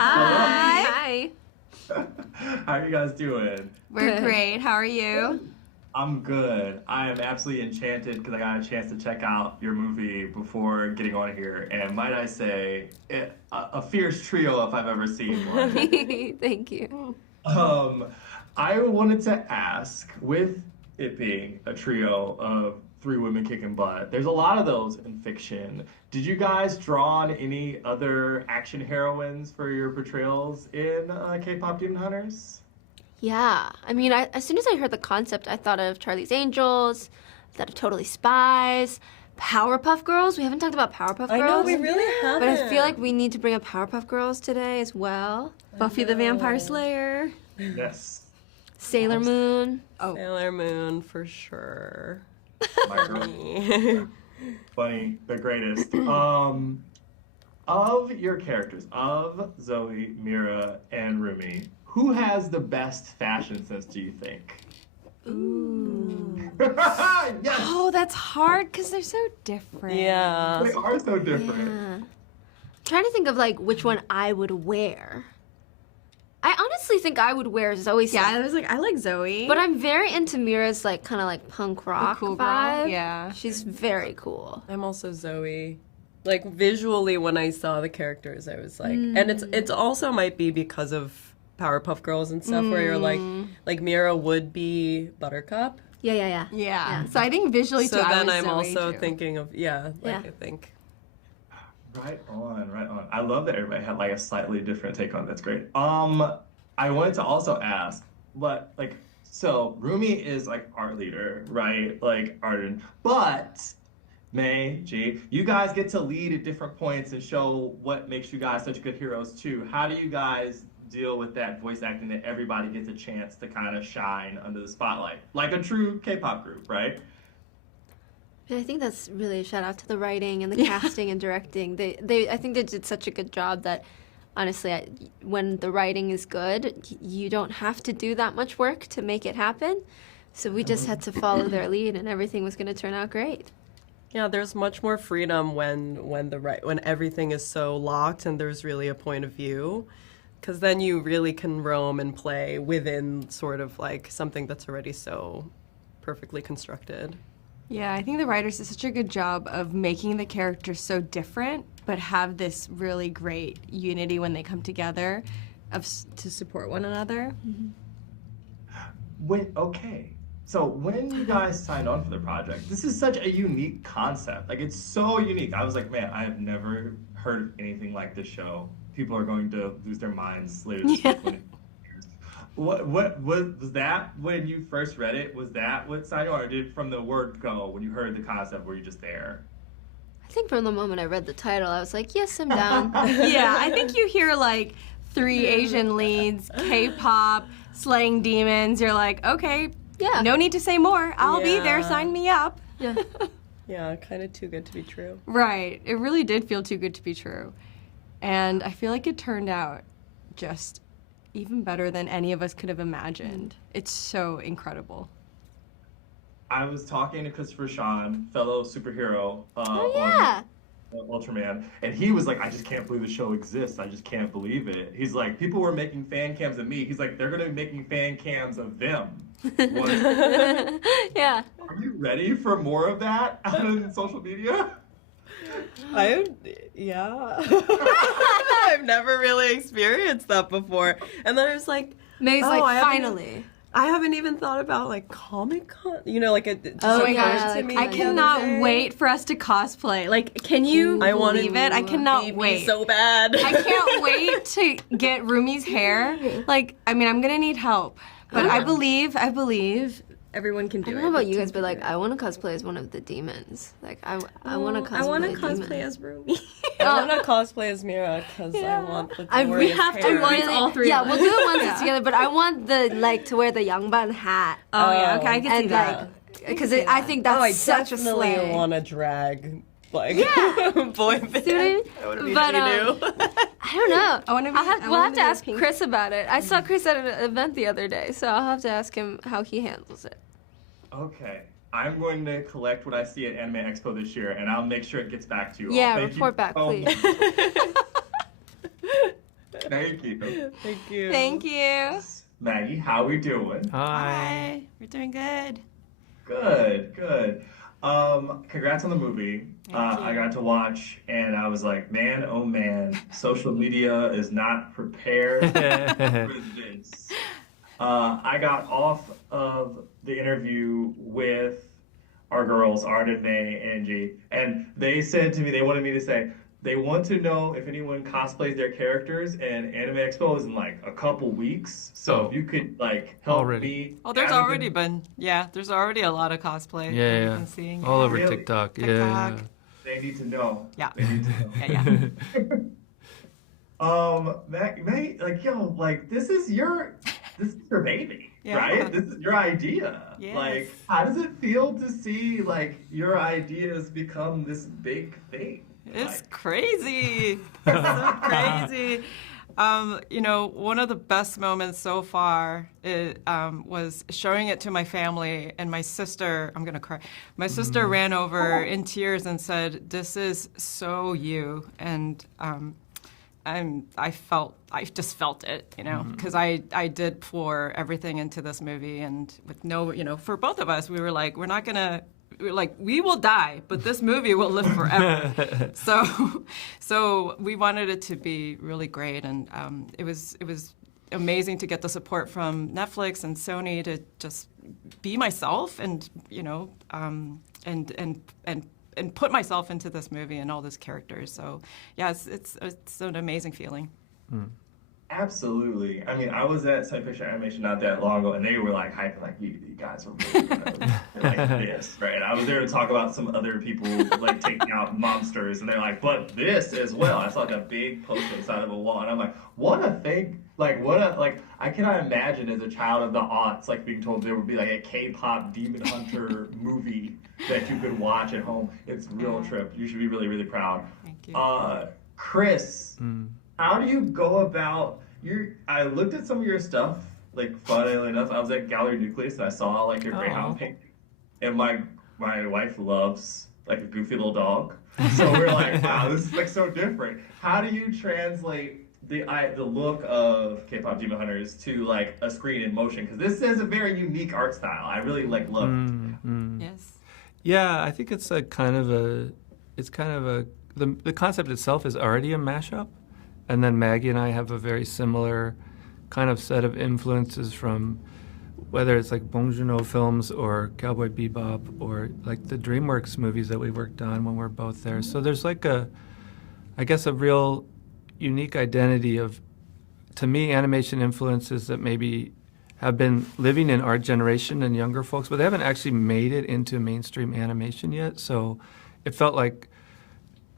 Hi. How are you guys doing? We're great. How are you? I'm good. I am absolutely enchanted because I got a chance to check out your movie before getting on here. And might I say, a fierce trio if I've ever seen one. Thank you. Um, I wanted to ask, with it being a trio of three women kicking butt, there's a lot of those in fiction. Did you guys draw on any other action heroines for your portrayals in K-pop Demon Hunters? Yeah, I mean, as soon as I heard the concept, I thought of Charlie's Angels, I thought of Totally Spies, Powerpuff Girls. We haven't talked about Powerpuff Girls. I know, we really haven't. But I feel like we need to bring up Powerpuff Girls today as well. Buffy the Vampire Slayer. Yes. Sailor Moon. Oh. Sailor Moon for sure. My girl. Funny, the greatest. Of your characters, of Zoe, Mira, and Rumi, who has the best fashion sense, do you think? Ooh. Yes! Oh, that's hard because they're so different. Yeah. They are so different. Yeah. I'm trying to think of like which one I would wear. I honestly think I would wear Zoe's Yeah, stuff. I was like, I like Zoe. But I'm very into Mira's like kind of like punk rock cool girl, vibe. yeah. She's very cool. I'm also Zoe. Like visually when I saw the characters, I was like, and it's also might be because of Powerpuff Girls and stuff where you're like Mira would be Buttercup. Yeah. yeah. So I think visually So too, I then was I'm Zoe also too. thinking of Yeah. I think. Right on, right on. I love that everybody had like a slightly different take on it. That's great. I wanted to also ask, so Rumi is like art leader, right? Like Arden, but May, G, you guys get to lead at different points and show what makes you guys such good heroes too. How do you guys deal with that voice acting that everybody gets a chance to kind of shine under the spotlight, like a true K-pop group, right? I think that's really a shout out to the writing and the casting and directing. I think they did such a good job that honestly, when the writing is good, you don't have to do that much work to make it happen. So we just had to follow their lead, and everything was going to turn out great. Yeah, there's much more freedom when everything is so locked and there's really a point of view, because then you really can roam and play within sort of like something that's already so perfectly constructed. Yeah, I think the writers did such a good job of making the characters so different, but have this really great unity when they come together to support one another. So when you guys signed on for the project, this is such a unique concept. Like, it's so unique. I was like, man, I have never heard of anything like this show. People are going to lose their minds later this week when it premieres. What was that when you first read it? Was that what signed you on, or did from the word go when you heard the concept? Were you just there? I think from the moment I read the title, I was like, yes, I'm down. Yeah, I think you hear like 3 Asian leads, K-pop, slaying demons. You're like, okay, Yeah. no need to say more. I'll be there. Yeah. Sign me up. Yeah. Yeah, kind of too good to be true. Right. It really did feel too good to be true. And I feel like it turned out just even better than any of us could have imagined. It's so incredible. I was talking to Christopher Sean, fellow superhero Yeah. on Ultraman, and he was like, I just can't believe the show exists. I just can't believe it. He's like, people were making fan cams of me. He's like, they're going to be making fan cams of them. Yeah. Are you ready for more of that out on social media? Yeah. I've never really experienced that before. And then I was like, May's Oh, like, I haven't- finally. I haven't even thought about like Comic-Con. You know, like it just Oh, occurred yeah, to like, me. I the cannot other day. wait for us to cosplay. Like, can you I wanna believe it? I cannot be wait. so bad. I can't wait to get Rumi's hair. Like, I mean, I'm gonna need help, but I believe everyone can do I it. don't know about you The guys, team but can like, I want to cosplay as one of the demons. Like, I want to cosplay. I want to a demon. cosplay as Rumi. I want to cosplay as Mira because I want the I glorious we have hair. to once all three Yeah, of we'll us. do it once Yeah. it's together. But I want to wear the Yangban hat. Oh yeah, okay, I can see And that. because see I that. think that's I such a definitely slay. want to drag like boy band. See what I mean? That would be But, new. I don't know. I wanna be- We'll have to be ask pink. Chris about it. I saw Chris at an event the other day, so I'll have to ask him how he handles it. Okay. I'm going to collect what I see at Anime Expo this year, and I'll make sure it gets back to you all. Yeah, Thank you report back, so please. much. Thank you. Thank you. Thank you. Maggie, how we doing? Hi. We're doing good. Good, good. Congrats on the movie. Thank I you. got to watch and I was like, man, oh man, social media is not prepared for this. I got off of the interview with our girls, Arden, May, and Angie, and they said to me, they wanted me to say, they want to know if anyone cosplays their characters, and Anime Expo is in like a couple weeks. So if you could like help Already. me. Oh, there's gather already them, been, there's already a lot of cosplay that Yeah, we've yeah. been seeing. All over Really? TikTok. TikTok. they need to know. Yeah. They need to know. Yeah. Meg, like, yo, like, this is your baby, Yeah. right? This is your idea. Yes. Like, how does it feel to see, like, your ideas become this big thing? It's Like, crazy. It's so crazy. One of the best moments so far was showing it to my family, and my sister, I'm going to cry. My sister ran over in tears and said, "This is so you." And I just felt it, because I did pour everything into this movie, and with for both of us, we were like, we will die, but this movie will live forever. So we wanted it to be really great, and it was amazing to get the support from Netflix and Sony to just be myself, and and put myself into this movie and all these characters. So yeah, it's an amazing feeling. absolutely. I mean, I was at Science Fiction Animation not that long ago, and they were like hyping, like, you guys are really good. Like this, right? And I was there to talk about some other people like taking out monsters, and they're like, but this as well. I saw like a big poster on the side of a wall, and I'm like, what a thing! Like, I cannot imagine as a child of the aughts, like being told there would be like a K-pop Demon Hunter movie that you could watch at home. It's a real trip. You should be really, really proud. Thank you. Chris, how do you go about I looked at some of your stuff, like, funnily enough, I was at Gallery Nucleus and I saw like your Greyhound painting, and my wife loves like a goofy little dog, so we're like, wow, this is like so different. How do you translate the look of K-pop Demon Hunters to like a screen in motion? Because this is a very unique art style. I really like love it. Yes. Yeah, I think it's the concept itself is already a mashup, and then Maggie and I have a very similar kind of set of influences from whether it's like Bong Joon-ho films or Cowboy Bebop or like the DreamWorks movies that we worked on when we're both there. So there's like a real unique identity of, to me, animation influences that maybe have been living in our generation and younger folks, but they haven't actually made it into mainstream animation yet. So it felt like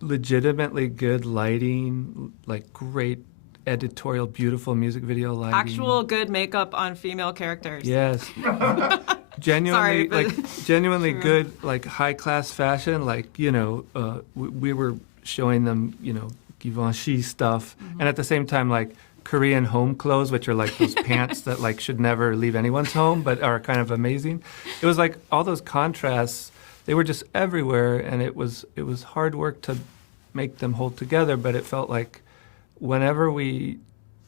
legitimately good lighting, like great editorial, beautiful music video lighting. Actual good makeup on female characters. Yes. Genuinely, Sorry, but like genuinely true. good, like high class fashion. Like we were showing them, Givenchy stuff, and at the same time, like Korean home clothes, which are like those pants that like should never leave anyone's home, but are kind of amazing. It was like all those contrasts. They were just everywhere, and it was hard work to make them hold together. But it felt like whenever we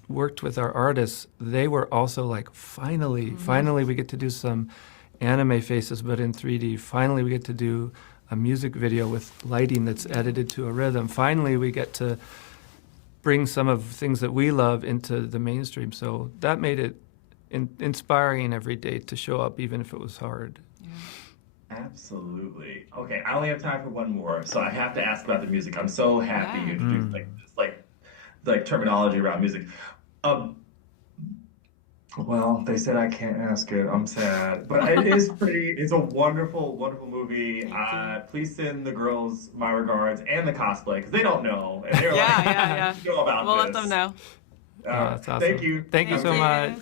worked with our artists, they were also like, finally we get to do some anime faces, but in 3D. Finally, we get to do a music video with lighting that's edited to a rhythm. Finally, we get to bring some of the things that we love into the mainstream. So that made it inspiring every day to show up, even if it was hard. Absolutely. Okay, I only have time for one more, so I have to ask about the music. I'm so happy you introduced like terminology around music. Well, they said I can't ask it. I'm sad, but it is pretty. It's a wonderful, wonderful movie. Please send the girls my regards and the cosplay, because they don't know, and they're like, Yeah. "You know about We'll this." let them know. That's awesome. Thank you. Thank you so much.